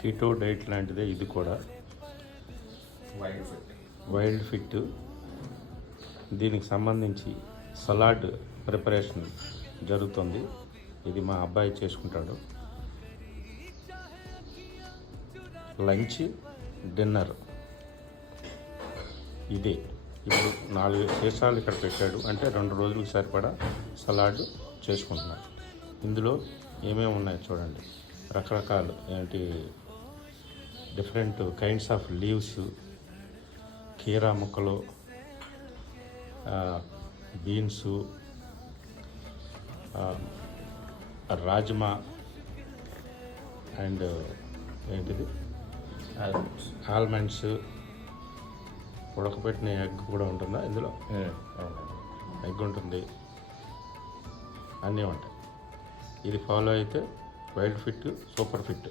Keto diet లాంటిదే ఇది కూడా. Wild fit. దీనికి సంబంధించి సలాడ్ ప్రిపరేషన్ జరుగుతుంది. ఇది మా అబ్బాయి చేసుకుంటాడు. లంచ్, డిన్నర్ ఇదే. ఇప్పుడు 4 సీసాలు ఇక్కడ పెట్టాడు, అంటే 2 రోజులకు సరిపడా సలాడ్ చేసుకుంటున్నాడు. ఇందులో ఏమేమి ఉన్నాయో చూడండి. రకరకాలు డిఫరెంట్ కైండ్స్ ఆఫ్ లీవ్స్, కీరా ముక్కలు, బీన్సు, రాజ్మా అండ్ ఆల్మండ్స్, ఉడకపెట్టిన ఎగ్ కూడా ఉంటుందా ఇందులో? ఎగ్ ఉంటుంది, అన్నీ ఉంటాయి. ఇది ఫాలో అయితే వైల్డ్ ఫిట్, సూపర్ ఫిట్.